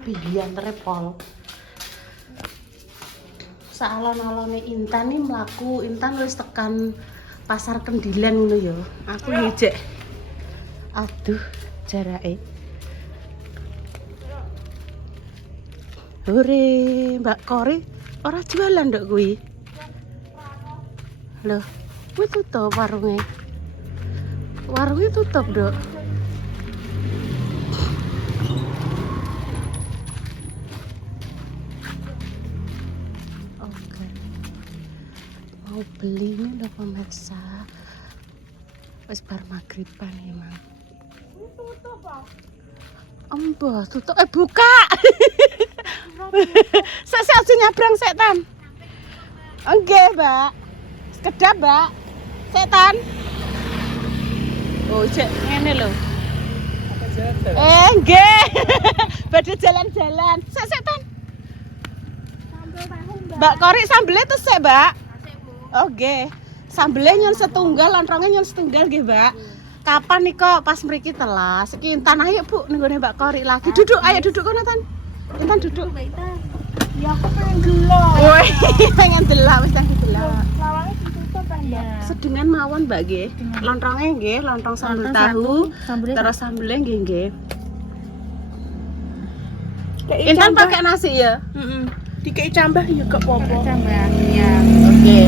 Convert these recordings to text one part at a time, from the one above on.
pilihan trepol. Saalon-alone Intan nih mlaku, Intan wis tekan pasar Kendilan ngono ya. Aku ngejek. Aduh, jarake. Hore, Mbak Kori ora jualan nduk kuwi. Loh, kuwi tutup warungnya. Warungnya tutup, Dok. Oke. Mau beli ini loh pemirsa. Wis bar maghriban emang. Tutup apa? Ambo, tutup buka. Sek aja nyabrang setan. Nggih, Mbak. Sekedap, Mbak. Setan. Oh, cek ngene lho. Nggih. Badhe jalan-jalan. Setan. Sambel tahu, Mbak Kori sambelnya tuh sik, Mbak. Oh, nggih. Sambelnya nyon setunggal, lontongnya nyon setunggal nggih, Mbak. Kapan nih kok pas mriki telas? Iki Intan ayo, Bu, ning gone Mbak Kori lagi. Duduk, ayo duduk kono, Tan. Intan duduk. Ya aku pengen delok. Woi, pengen delak wis tak delak. Lawangnya ditutup kan, Mbak? Sedengan mawon, Mbak nggih. Lontongnya nggih, lontong sambal tahu, terus sambelnya nggih. Intan pakai nasi ya? Heeh. Dikei cambah ya gak apa-apa. Cambah ya. Oke.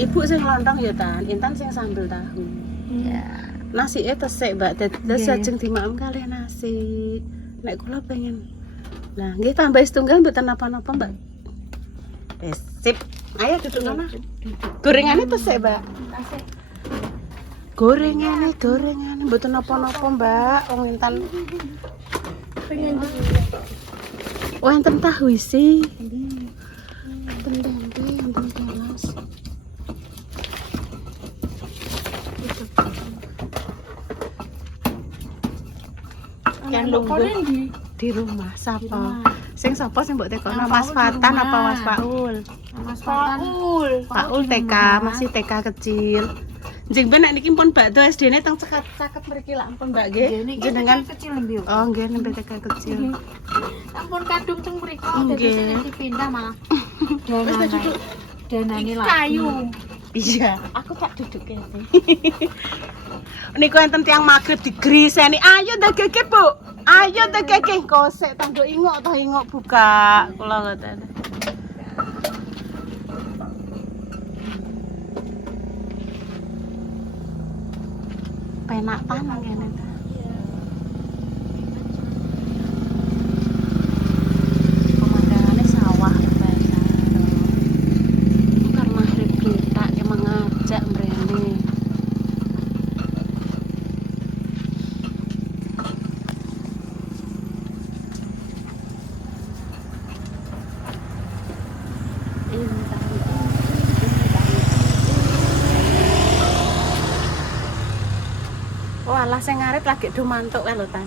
Ibu sing lontong ya, Tan. Intan sing sambal tahu. Ya. Nasi tesik, Mbak. Terus Nggih. ajeng dimaem kalih nasi. Nek kula pengen. Lah, nggih tambah setunggal mboten napa-napa, Mbak. Sip. Ayo duduk kono. Gorengannya tesik, Mbak. Asik. Gorengannya mboten napa-napa, Mbak. Wong Intan Pengen wah enten tahu sih. Enten tempe, enten telas. Yang lungguh di rumah sapa? Sing sapa sing mbok tekono? Mas Fatan apa Mas Paul? Mas Fatan. Paul TK, masih TK kecil. Njing ben nek niki pun bakdo SD-ne teng caket mriki lak ampun Mbak nggih. Jenengan kecil lebih. oh nggih nembe TK kecil. Ampun kadung teng mriko Nggih. dadi sing dipindah malah. Wis tak duduk. Danane lagi. kayu. Iya, aku tak duduk kene. Niku enten tiyang magrib digriseni. Ayo ndak gege, Bu. Ayo ndak gege. Kosek tanggo ingok toh ingok buka. Kula ngoten. Penak tanang kene ta. Pemandangannya sawah Mbak. Bukan maghrib kita emang ngajak mrene. Oh alah sing ngarit lagi do mantuk lho Tan.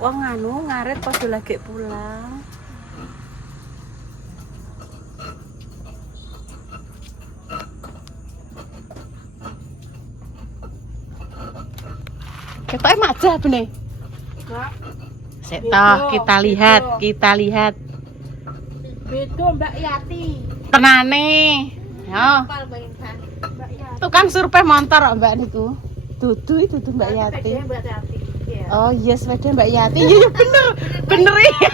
Wong anu ngarit padha lagi pulang. Ketoke majah bene. Enggak. Sik toh kita lihat. Beda Mbak Yati. Tenane. Yo. Kapal bayangkan. Mbak Yati. Tukang survei motor Mbak niku. Dudu itu tuh Mbak Yati. Mbak Yati. Iya. Oh iya sepeda Mbak Yati. Iya bener iya.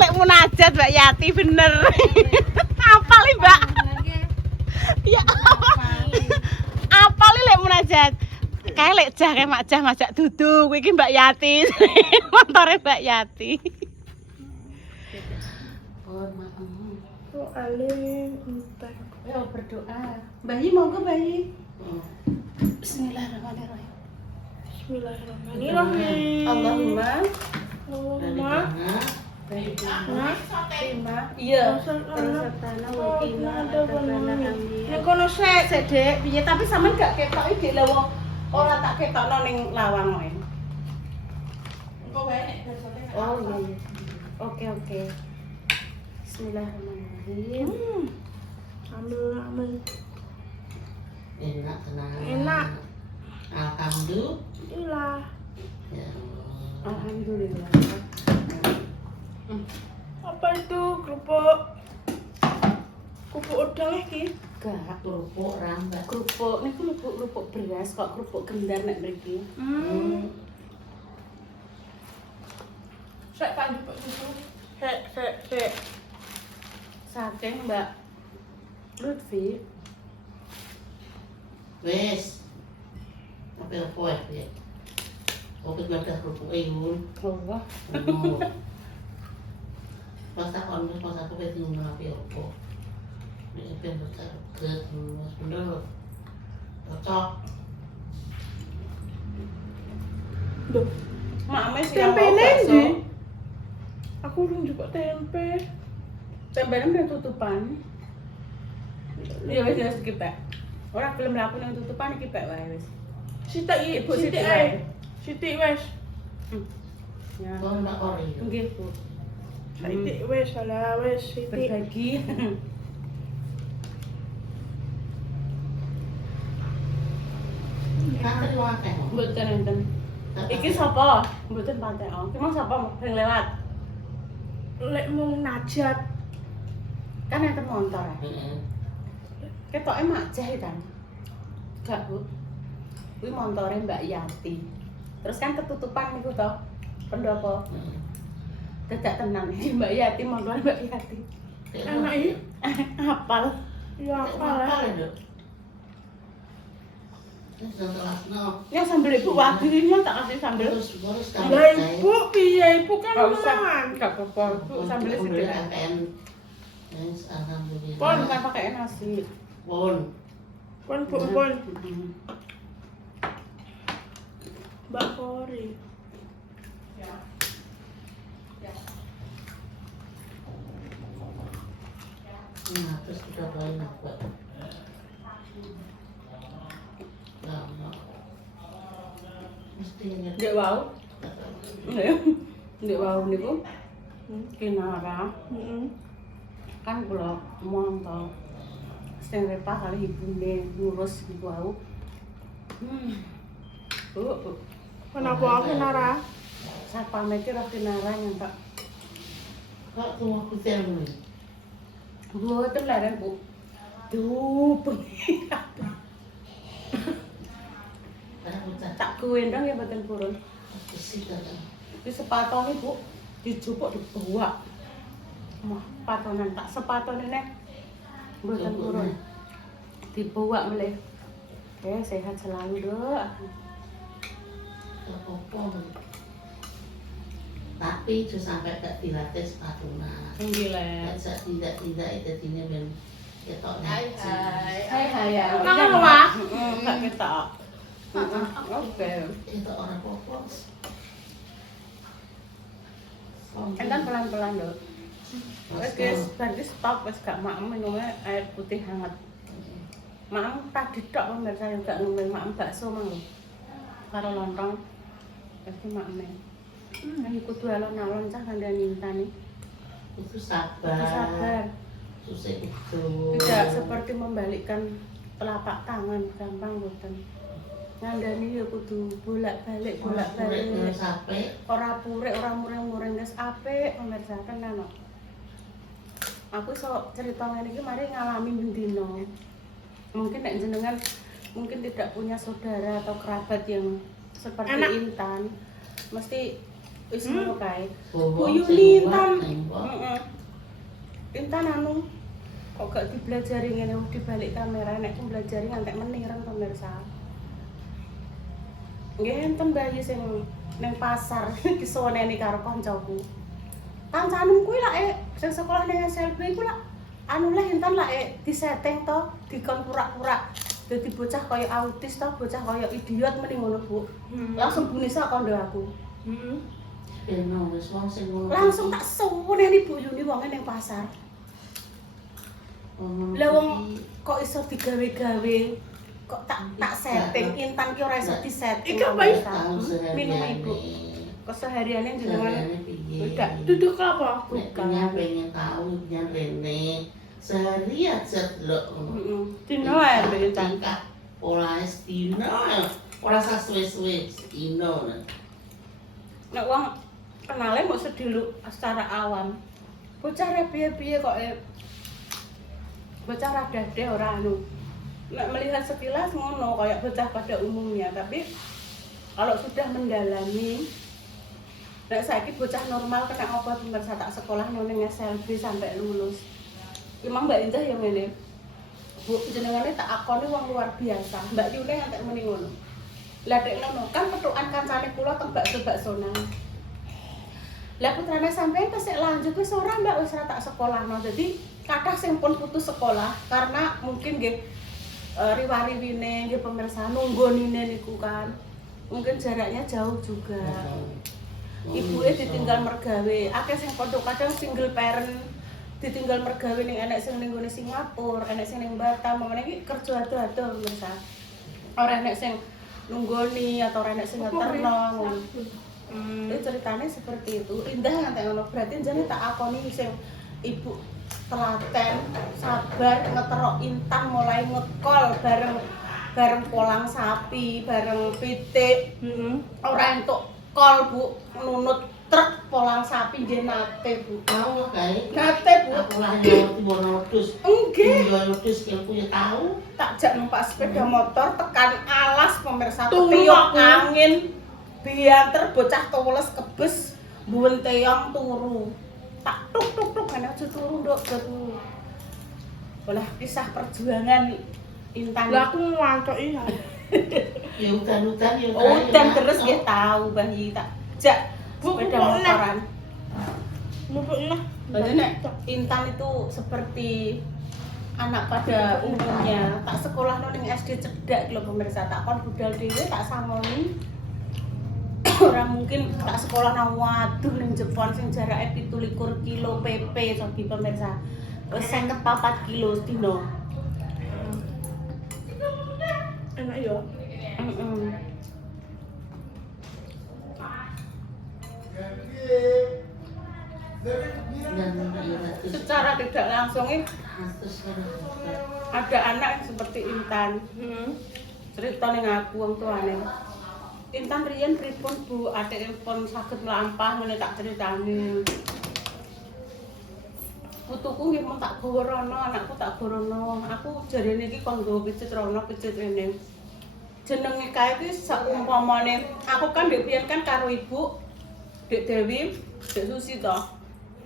Lek munajat Mbak Yati bener. Apal nih Mbak. Ya apal nih lek munajat. Kayak lek jah kayak majak dudu. Kuwi iki Mbak Yati. Motore Mbak Yati. Oh, alim entar. Ayo berdoa. Bayi monggo bayi. Bismillahirrahmanirrahim. Bismillahirrahmanirrahim. Allahumma Allahumma terima. Iya. Tersertana wa qina adzabana amin. Nek kono sek. Sik, Dek, piye tapi sampean gak ketok iki lho wong ora tak ketokno ning lawang wae. Engko wae nek besok. Oh iya. Oke. Bismillahirrahmanirrahim. Ambil. Enak tenang. Enak. Alhamdulillah. Ilah. Alhamdulillah. Apa itu kerupuk? Kerupuk udang iki? Gak. Kerupuk rambak. Kerupuk niku kerupuk beras kok kerupuk gendar nek mriki. Sek Pak Jupuk itu. Sek. Saking Mbak Lutfi. Wes. Apa ya? Oke, batas kerupuk imun. Allah. Pas aku pengen ngomong apa? Ini pengen ke bener. Cocok. Duh, Mame sih tempe yang bakso. nendi? Aku belum juga tempe. Tempenya yang tutupan. Ya wis wis kipek. Ora gelem laku nang tutupan iki pek wae wis. Siti Ibu Siti Siti wae. ae. Siti wes. Ya. Kau nak kori. Nggih, Bu. Siti wes salah wes Siti. Berbagi. Nanti lu akeh. Mboten enten. Iki sapa? Mboten pantek. Iki mau sapa sing lewat? Lek mung najat. Kan enten motor. Heeh. Ketoke majah kan. Gak, Bu. Kuwi montore Mbak Yati. Terus kan ketutupan niku to. Pendopo. Dadak tenan iki Mbak Yati montore Mbak Yati. Enak iki. Apal. Ya apa lah. Ya sambel Ibu wagi ini tak kasih sambel. Lah ibu piye? Ibu kan Gak usah. mangan. Gak apa-apa. Bu sambel sedikit. Alhamdulillah. Pon kan pakai nasi. Pon. Pun pun. Mbak Kori. Nah, terus kita bawain apa? Lama. Mesti ingat. Ndek wau. Ndek wau niku kinara. Kan kula monto. Sing repah kali ibune ngurus iku wau. Bu. Kenapa aku Nara? Sapame iki ora kinara nyentak. Kok tuh aku telu. Mboten leren, Bu. Duh, tak kuwendang ya mboten purun. Di sepatone, Bu, dijupuk dibawa. Mah, patonan tak sepatone nek mboten purun. Dibawa melih. Sehat selalu, Dok. Tapi itu sampai tak dilatih sepatuna. Nggih, Tidak itu dini ben ketok ngaji. Hai ya. Kangen, Wak? Enggak ketok. Oke. Itu orang popos. Enten pelan-pelan, Dok. Wes guys, berarti stop wes gak maem minumnya air putih hangat. Maem tadi tok pemirsa yang gak ngomel maem bakso mang lho. Karo lontong. Pasti maem. Nek kudu alon-alon cah kandhane nyintani. Itu Kudu sabar. sabar. Susah itu. Tidak seperti membalikkan telapak tangan gampang mboten. Ngandani ya kudu bolak-balik. Sampai Ora purik, ora muring-muring wis apik pemirsa tenan kok. Aku sok cerita ngene iki mari ngalami bendino. Mungkin nek jenengan mungkin tidak punya saudara atau kerabat yang seperti Enak. Intan, mesti wis ngono kae. bohong Yuni sing Intan. kuat, nembok. Intan anu kok gak dibelajari ngene di balik kamera nek ku belajari ngantek menireng pemirsa. Nggih enten bayi sing ning pasar disoneni karo kancaku. Kancanem kuwi lak sing sekolah ning SLB iku lak anu leh enten lak disetting to, dikon pura-pura dadi bocah kaya autis to, bocah kaya idiot meni ngono, Bu. Langsung bunyi sak kondo aku. Beno wis wong sing ngono. Langsung tak suwuneni Bu Yuni wonge ning pasar. Lah wong kok iso digawe-gawe kok tak setting Intan ki ora iso disetting. Iki apa iki? Minum Ibu. Kesehariannya jenengan tidak Duduk apa? Bukan pengen tahu yang Rene sehari aja delok ngono. dino ae Mbak Intan. Tingkah pola dino ora usah suwe-suwe dino. Nek wong kenalnya mau sediluk secara awam. Bocah piye-piye kok bocah rada deh ora anu. Nek melihat sekilas ngono kayak bocah pada umumnya, tapi kalau sudah mendalami nek saiki bocah normal kena apa pemirsa tak sekolah ning SLB sampai lulus. Emang Mbak Indah yang ngene. Bu, jenengane tak akoni wong luar biasa. Mbak Yune ngantek muni ngono. Lah dek ngono kan petukan kancane kula teng bakso nang. Lah putrane sampean tesih lanjut wis ora Mbak wis ora tak sekolahno. Jadi kathah sing pun putus sekolah karena mungkin nggih riwariwine nggih pemirsa nunggonine niku kan. Mungkin jaraknya jauh juga. Ibuke ditinggal mergawe. Akeh sing padha kadang single parent ditinggal mergawe ning enek sing ning Singapura, enek sing ning Batam, mamane iki kerja ado-ado pemirsa. Ora enek sing nunggoni atau ora enek sing ngeterno ngono. Ceritanya seperti itu. Indah ngantek ngono. Berarti jane tak akoni sing ibu telaten, sabar ngeterok Intan mulai ngekol bareng polang sapi, bareng pitik. Ora entuk kol Bu, nunut truk polang sapi nggih nate Bu. Tahu kae. Nate Bu. Aku lah nyawa timur wedhus. Nggih. Timur wedhus ilmu ya tahu. Tak jak numpak sepeda motor tekan alas pemirsa Turu ketiup aku. angin. Bianter bocah tules kebes mbuwen teyang turu. Tak tuk ngene aja turu nduk turu. Olah kisah perjuangan Intan. Lah aku ngantoki ya. Ya udan-udan ya. Udan terus nggih tahu bayi tak jak Bu, sepeda kok motoran. Mumpuk nah. Jadi nek Intan itu seperti anak pada umumnya. Tak sekolah ning SD cedak lho pemirsa, tak kon budal dhewe tak samoni. Orang mungkin tak sekolah nang waduh ning Jepang sing jarake 17 kilo PP sobi pemirsa. Wis 54 kilo sedina. Enak ya. Secara tidak langsung ada anak yang seperti Intan. Cerita ning aku wong tuane. Intan riyen pripun Bu, adike pun saged mlampah ngene tak critani. Putuku nggih mun tak gawa rono, anakku tak gawa rono. Aku jarene iki kon nggawa picit rono, picit rene. Jenenge kae iki saumpamane aku kan ndek biyen kan karo ibu Dek Dewi, Dek Susi to.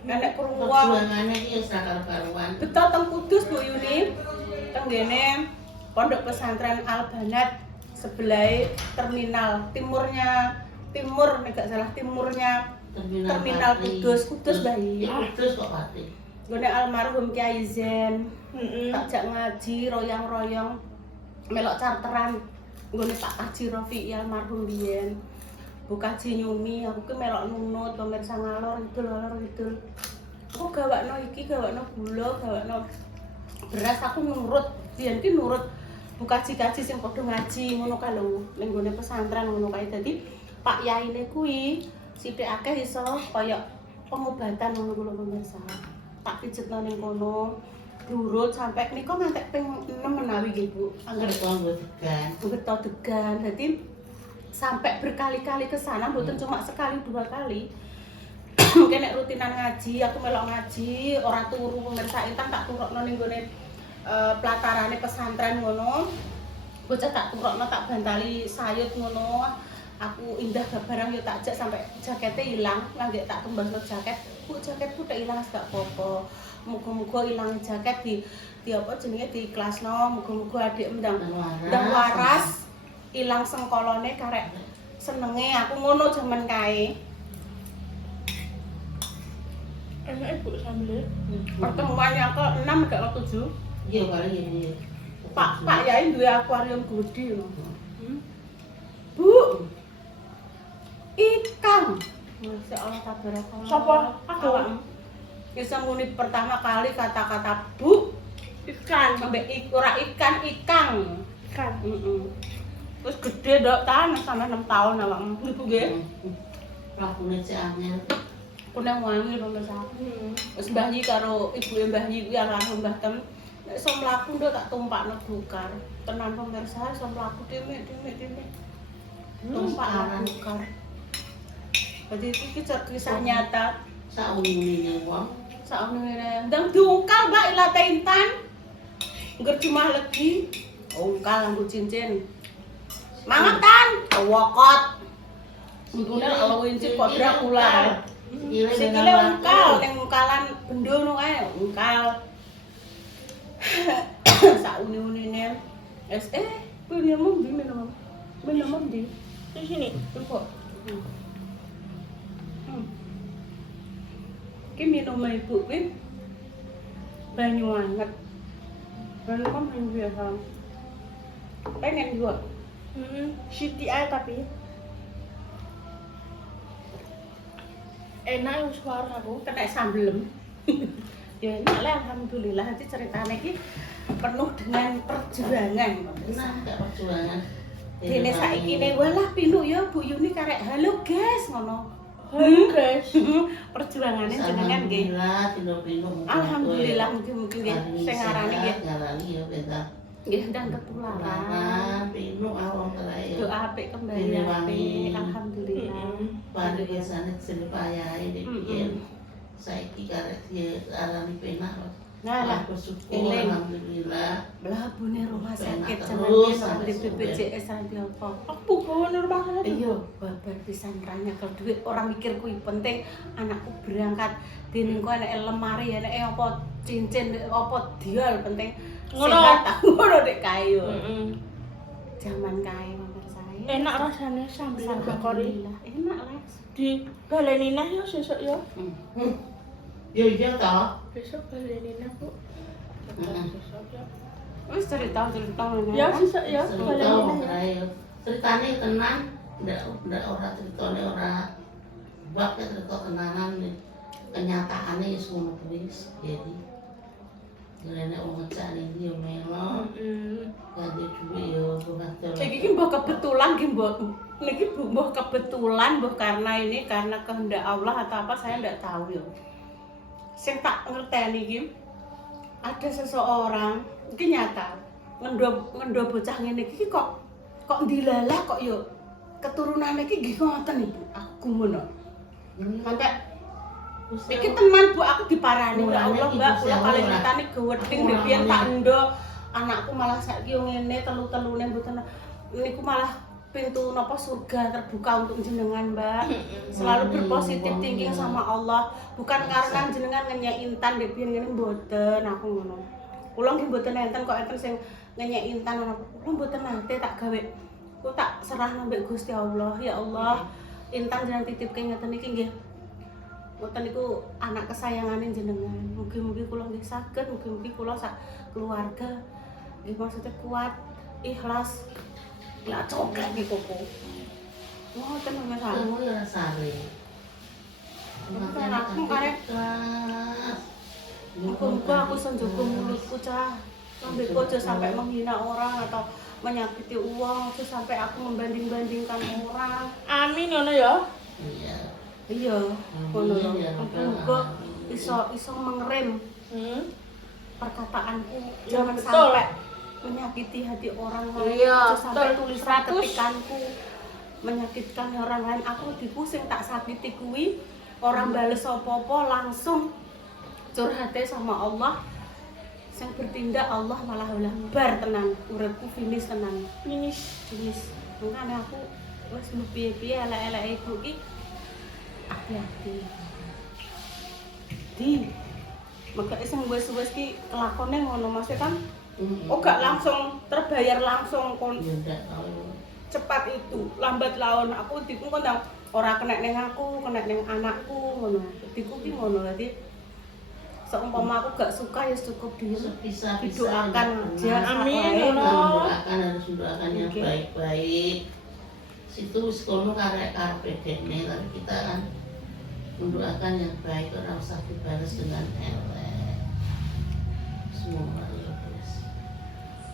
Nek krungu Perjuangane iki wis karo-karuan. beto teng Kudus Bu Yuni. Teng ngene Pondok Pesantren Al-Banat sebelah terminal timur nek gak salah timurnya terminal Kudus bayi. Kudus kok pati. Gone almarhum Kyai Zen. Tak jak ngaji royong-royong melok charteran nggone Pak Kaji Rofi almarhum biyen. Bu Kaji Nyumi aku ki melok nunut pemirsa ngalor ngidul. Aku gawakno iki, gawakno gula, gawakno beras aku nurut. Biyen ki nurut Bu Kaji-kaji sing padha ngaji ngono ka lho ning gone pesantren ngono kae. Dadi Pak Yaine kuwi sithik akeh iso kaya pengobatan ngono lho pemirsa. Tak pijetno ning kono. Durut sampai nika ngantek ping 6 menawi nggih Bu. Angger kanggo degan. Beto degan. Dadi sampai berkali-kali ke sana mboten cuma sekali dua kali. Mungkin nek rutinan ngaji, aku melok ngaji, ora turu pemirsa Intan tak turokno ning gone pelatarane pesantren ngono. Bocah tak turokno tak bantali sayut ngono. Aku indah barang yo tak jak sampai jakete ilang, langge tak kembasno jaket. Bu jaketku tak ilang gak apa-apa. Muga-muga ilang jaket di apa jenenge diiklasno, muga-muga adik ndang waras. Ilang sengkolone karek senenge aku ngono jaman kae. Enak Ibu sambel. Pertemuan yang ke-6 ada ke-7. Iya kali ini. Pak Yai duwe akuarium gede lho. Bu. Ikan. Masya Allah tabarakallah. Sapa? Aku. Bisa muni pertama kali kata-kata bu Ikan. sampai ora ikan. Ikan. Terus gede dok tan sampai 6 tahun awakmu. Niku nggih. Lakune cek angel. Kunang wangi pemirsa. Wis Mbah Yi karo ibuke Mbah Yi kuwi almarhum Mbah Tem. Nek iso mlaku nduk tak tumpakno bukar. Tenan pemirsa iso mlaku dhewe. Tumpak bukar. Jadi iki kisah nyata. Saunine wong. Saunene ndang diungkal Mbak ilate Intan. Ngger cuma legi ungkal nganggo cincin. Mangetan wokot. Untune kalau winci kok Dracula. Sikile ungkal ning ungkalan bendo ngono kae ungkal. Sauni-unine minum di sini. Kok. Cái minum ibu kuwi banyu anget. Banyu kan banyu biasa. Pengen juga. Shitty aja tapi enak yang suara aku. Kena sambelem. Ya enak lah alhamdulillah. Nanti ceritanya ini penuh dengan perjuangan. Tenang gak perjuangan. Dene saiki ne walah pinu ya Bu Yuni karek halo guys ngono. Halo guys. Perjuangane jenengan nggih. Alhamdulillah pino-pino. Alhamdulillah mungkin-mungkin nggih sing ngarani nggih. Ngarani ya bentar. Nggih ndang ketularan. Pino awong terakhir. Doa apik kembali apik. Alhamdulillah. Pada biasanya selipayai di piye. Saiki karek dia arani penak. Nah, bersyukur eling. alhamdulillah. Belabune rumah sakit Penak zaman terus, biyen beli sampai BPJS ranti apa. Aku bawa rumah sakit. Iya, babar pisan ranya kalau duit orang mikir kuwi penting anakku berangkat dene kok enek lemari enek apa cincin apa dial penting Ngono. sehat ngono dek kae yo. Zaman kae nomor saya. Enak rasanya sambil bakori. Alhamdulillah, enak lah. Di baleni nah ya sesuk ya. Yo iya toh. Besok baleni nah Bu. Besok ya. Wis cerita ngene. Ya sesuk ya Cerita baleni nah ya. terakhir. Ceritanya tenang, ndak ora ceritane ora bab cerita tenanan nih. Kenyataannya wis ngono kuwi jadi. Ngene wong ngecane iki yo melo. Ganti duwe yo bukan Iki ki mbah kebetulan ki mbah. Niki mbah kebetulan mbah karena ini karena kehendak Allah atau apa saya enggak tahu yo. Sing tak ngerteni iki ada seseorang iki nyata ngendo bocah ngene iki kok dilalah kok yo keturunane iki nggih ngoten Ibu. Aku ngono. Sampai iki teman Bu aku diparani ya Allah Mbak kula kali ngetani geweding biyen tak endo anakku malah saiki yo ngene telu-telune mboten niku malah pintu napa surga terbuka untuk jenengan Mbak. Selalu berpositif thinking sama Allah. Bukan karena jenengan ngenyek Intan dek biyen ngene mboten aku ngono. Kula nggih mboten enten kok enten sing ngenyek Intan ngono. Kula mboten nate tak gawe. Kula tak serahno mbek Gusti Allah. Ya Allah, Intan jenengan titipke ngeten iki nggih. Mboten niku anak kesayangane jenengan. Mugi-mugi kula nggih saged, mugi-mugi kula sak keluarga nggih maksudnya kuat, ikhlas. Ya coklat iki koko. Ngoten nggih Pak. Kamu ya sare. Bukan aku karek muga aku senjogo mulutku cah. Lambekku aja sampai menghina orang atau menyakiti uang, aja sampai aku membanding-bandingkan orang. Amin ngono ya. Iya. Iya, ngono lho. Ya, Muga iso mengerem perkataanku. Ya, Jangan betul. sampai menyakiti hati orang lain. Iya, Aja sampai betul. tulisan 100. ketikanku menyakitkan orang lain. Aku lebih pusing tak sakiti kuwi. Orang bales apa-apa langsung curhatnya sama Allah. Yang bertindak Allah malah bar tenan. Uripku finish tenan. Finish. Makanya aku wis mbuh piye-piye elek-elek ibu iki hati-hati. Maka sing wis-wis ki kelakone ngono maksudnya kan gak langsung terbayar langsung kon Ya ndak tahu. cepat itu lambat laun aku diku kon ora kena ning aku kena ning anakku ngono diku ki ngono dadi seumpama aku gak suka ya cukup Bisa didoakan aja Amin, apa wae. Allah. Doakan harus doakan yang Oke. baik-baik. Situ wis kono karek karepe dekne tapi kita kan mendoakan yang baik ora usah dibalas dengan elek. Semua ya wis.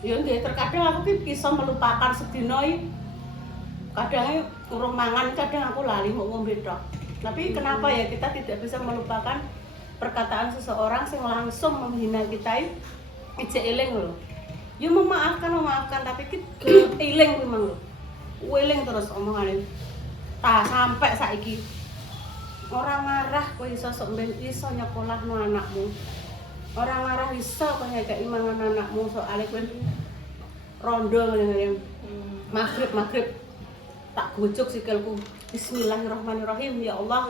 Ya nggih terkadang aku ki bisa melupakan sedina iki kadang urung mangan kadang aku lali mau ngombe tok. Tapi kenapa ya kita tidak bisa melupakan perkataan seseorang yang langsung menghina kita ijek eling lho. Ya memaafkan tapi kita eling memang lho. Eling terus omongane. Tak sampai saiki Orang ngarah kowe iso sok ben iso nyekolahno anakmu. Orang ngarah iso kowe ngekeki mangan anakmu soalé kowe rondo ngene. Maghrib tak gojok sikilku. Bismillahirrahmanirrahim. Ya Allah,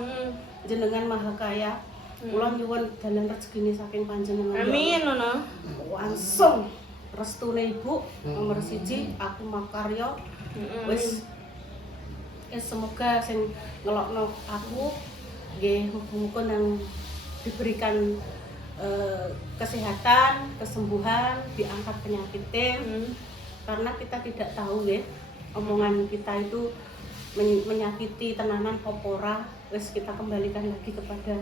jenengan maha kaya. Kula nyuwun dalan rezekine saking panjenengan. Amin Nono. Langsung restune Ibu nomor 1 aku makarya. Wis semoga sing ngelokno aku nggih muga-muga nang diberikan kesehatan, kesembuhan, diangkat penyakitnya. Karena kita tidak tahu nggih omongan kita itu menyakiti tenanan popora. Wis kita kembalikan lagi kepada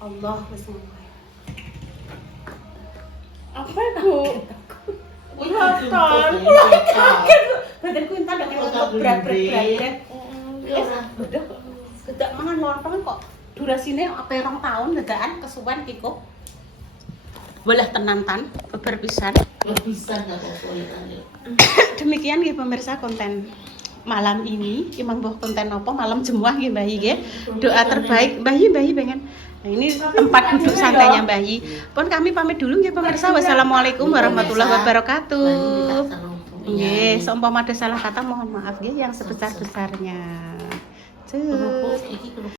Allah wis ngono. Apa itu? Kelihatan. Kaget. Badanku entar ndak ngelotok berat-berat. Udah. Kedak mangan lontong kok durasine apa 2 tahun dadakan kesuwen kiko. Boleh tenan tan beber pisan. Bisa nggak apa-apa ya. Demikian nggih pemirsa konten malam ini. Imang boh konten apa malam jemuah nggih Mbah Yi nggih. Doa terbaik Mbah Yi pengen. Nah, ini tempat duduk santainya Mbah Yi. Pun kami pamit dulu nggih pemirsa. Wassalamualaikum warahmatullahi wabarakatuh. Nggih, seumpama ada salah kata mohon maaf nggih yang sebesar-besarnya. Cus.